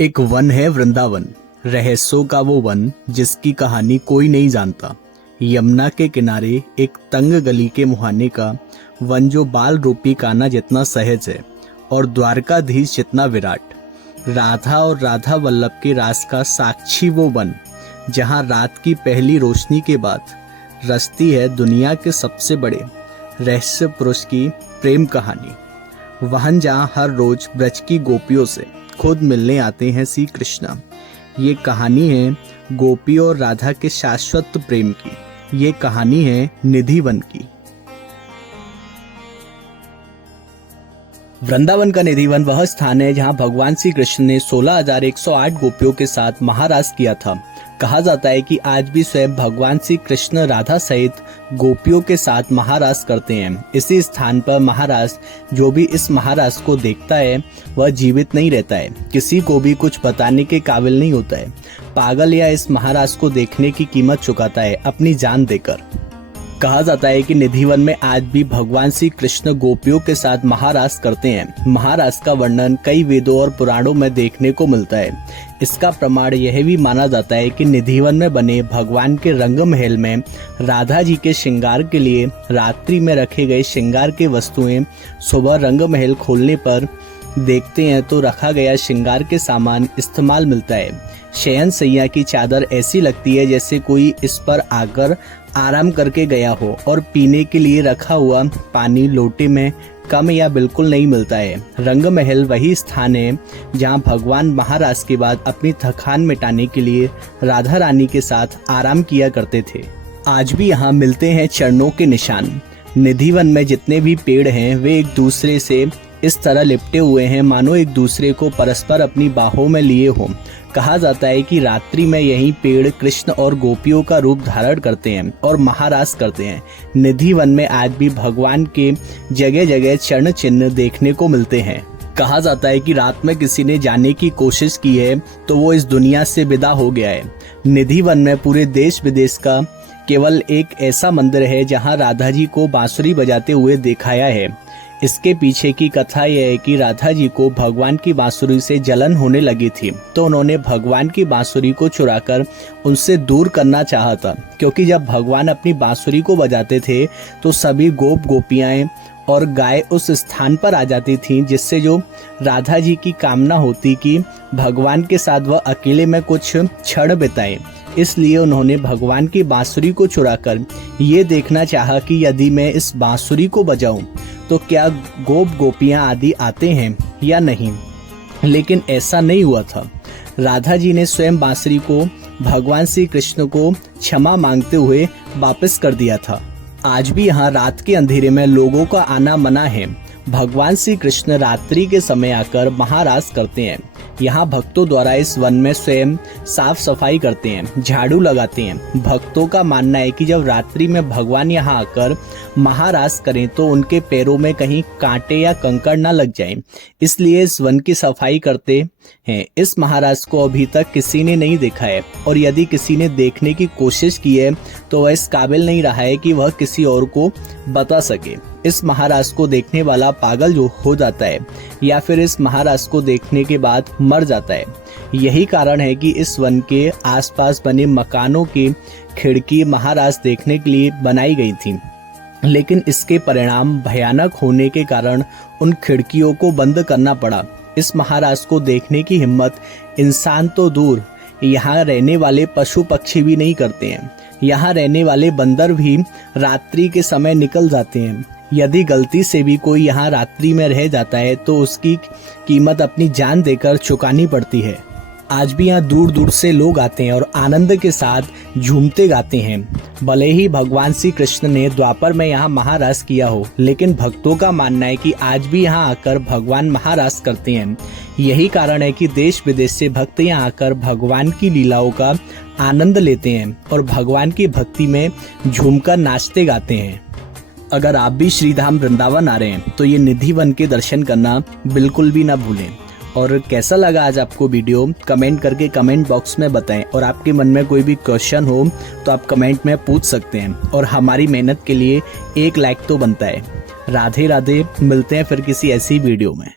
एक वन है वृंदावन, रहस्यों का वो वन जिसकी कहानी कोई नहीं जानता। यमुना के किनारे एक तंग गली के मुहाने का वन जो बाल रूपी कान्हा जितना सहज है और द्वारकाधीश जितना विराट। राधा और राधा वल्लभ के रास का साक्षी वो वन जहाँ रात की पहली रोशनी के बाद रचती है दुनिया के सबसे बड़े रहस्य पुरुष की प्रेम कहानी। वहन जहाँ हर रोज ब्रज की गोपियों से खुद मिलने आते हैं श्री कृष्ण। ये कहानी है गोपी और राधा के शाश्वत प्रेम की। ये कहानी है निधिवन की। वृंदावन का निधिवन वह स्थान है जहां भगवान श्री कृष्ण ने 16,108 गोपियों के साथ महारास किया था। कहा जाता है कि आज भी स्वयं भगवान श्री कृष्ण राधा सहित गोपियों के साथ महारास करते हैं। इसी स्थान पर महारास जो भी इस महारास को देखता है वह जीवित नहीं रहता है, किसी को भी कुछ बताने के काबिल नहीं होता है। पागल या इस महारास को देखने की कीमत चुकाता है अपनी जान देकर। कहा जाता है कि निधिवन में आज भी भगवान श्री कृष्ण गोपियों के साथ महारास करते हैं। महारास का वर्णन कई वेदों और पुराणों में देखने को मिलता है। इसका प्रमाण यह भी माना जाता है कि निधिवन में बने भगवान के रंग महल में राधा जी के श्रृंगार के लिए रात्रि में रखे गए श्रृंगार के वस्तुएं सुबह रंग महल खोलने पर देखते हैं तो रखा गया श्रृंगार के सामान इस्तेमाल मिलता है। शयन सैया की चादर ऐसी लगती है जैसे कोई इस पर आकर आराम करके गया हो, और पीने के लिए रखा हुआ पानी लोटे में कम या बिल्कुल नहीं मिलता है। रंग महल वही स्थान है जहां भगवान महारास के बाद अपनी थकान मिटाने के लिए राधा रानी के साथ आराम किया करते थे। आज भी यहाँ मिलते हैं चरणों के निशान। निधिवन में जितने भी पेड़ हैं वे एक दूसरे से इस तरह लिपटे हुए हैं मानो एक दूसरे को परस्पर अपनी बाहों में लिए हों। कहा जाता है कि रात्रि में यही पेड़ कृष्ण और गोपियों का रूप धारण करते हैं और महारास करते हैं। निधिवन में आज भी भगवान के जगह जगह चरण चिन्ह देखने को मिलते हैं। कहा जाता है कि रात में किसी ने जाने की कोशिश की है तो वो इस दुनिया से विदा हो गया है। निधिवन में पूरे देश विदेश का केवल एक ऐसा मंदिर है जहाँ राधा जी को बांसुरी बजाते हुए दिखाया है। इसके पीछे की कथा यह है कि राधा जी को भगवान की बांसुरी से जलन होने लगी थी, तो उन्होंने भगवान की बांसुरी को चुराकर उनसे दूर करना चाहा था। क्योंकि जब भगवान अपनी बांसुरी को बजाते थे तो सभी गोपियाएं और गाय उस स्थान पर आ जाती थीं, जिससे जो राधा जी की कामना होती कि भगवान के साथ वह अकेले में कुछ क्षण बिताए। इसलिए उन्होंने भगवान की बांसुरी को चुराकर ये देखना चाहा कि यदि मैं इस बांसुरी को बजाऊं तो क्या गोपियां आदि आते हैं या नहीं। लेकिन ऐसा नहीं हुआ था। राधा जी ने स्वयं बांसुरी को भगवान श्री कृष्ण को क्षमा मांगते हुए वापस कर दिया था। आज भी यहाँ रात के अंधेरे में लोगों का आना मना है। भगवान श्री कृष्ण रात्रि के समय आकर महारास करते हैं। यहाँ भक्तों द्वारा इस वन में स्वयं साफ सफाई करते हैं, झाड़ू लगाते हैं। भक्तों का मानना है कि जब रात्रि में भगवान यहाँ आकर महारास करें तो उनके पैरों में कहीं कांटे या कंकड़ न लग जाएं, इसलिए इस वन की सफाई करते हैं। इस महाराज को अभी तक किसी ने नहीं देखा है, और यदि किसी ने देखने की कोशिश की है तो वह इस काबिल नहीं रहा है कि वह किसी और को बता सके। इस महाराज को देखने वाला पागल जो हो जाता है या फिर इस महाराज को देखने के बाद मर जाता है। यही कारण है कि इस वन के आसपास बने मकानों की खिड़की महाराज देखने के लिए बनाई गई थी, लेकिन इसके परिणाम भयानक होने के कारण उन खिड़कियों को बंद करना पड़ा। इस महाराज को देखने की हिम्मत इंसान तो दूर, यहाँ रहने वाले पशु पक्षी भी नहीं करते हैं। यहाँ रहने वाले बंदर भी रात्रि के समय निकल जाते हैं। यदि गलती से भी कोई यहाँ रात्रि में रह जाता है तो उसकी कीमत अपनी जान देकर चुकानी पड़ती है। आज भी यहाँ दूर दूर से लोग आते हैं और आनंद के साथ झूमते गाते हैं। भले ही भगवान श्री कृष्ण ने द्वापर में यहाँ महारास किया हो, लेकिन भक्तों का मानना है कि आज भी यहाँ आकर भगवान महारास करते हैं। यही कारण है कि देश विदेश से भक्त यहाँ आकर भगवान की लीलाओं का आनंद लेते हैं और भगवान की भक्ति में झूमकर नाचते गाते हैं। अगर आप भी श्रीधाम वृंदावन आ रहे हैं तो ये निधिवन के दर्शन करना बिल्कुल भी ना भूलें। और कैसा लगा आज आपको वीडियो कमेंट करके कमेंट बॉक्स में बताएं, और आपके मन में कोई भी क्वेश्चन हो तो आप कमेंट में पूछ सकते हैं। और हमारी मेहनत के लिए एक लाइक तो बनता है। राधे राधे, मिलते हैं फिर किसी ऐसी वीडियो में।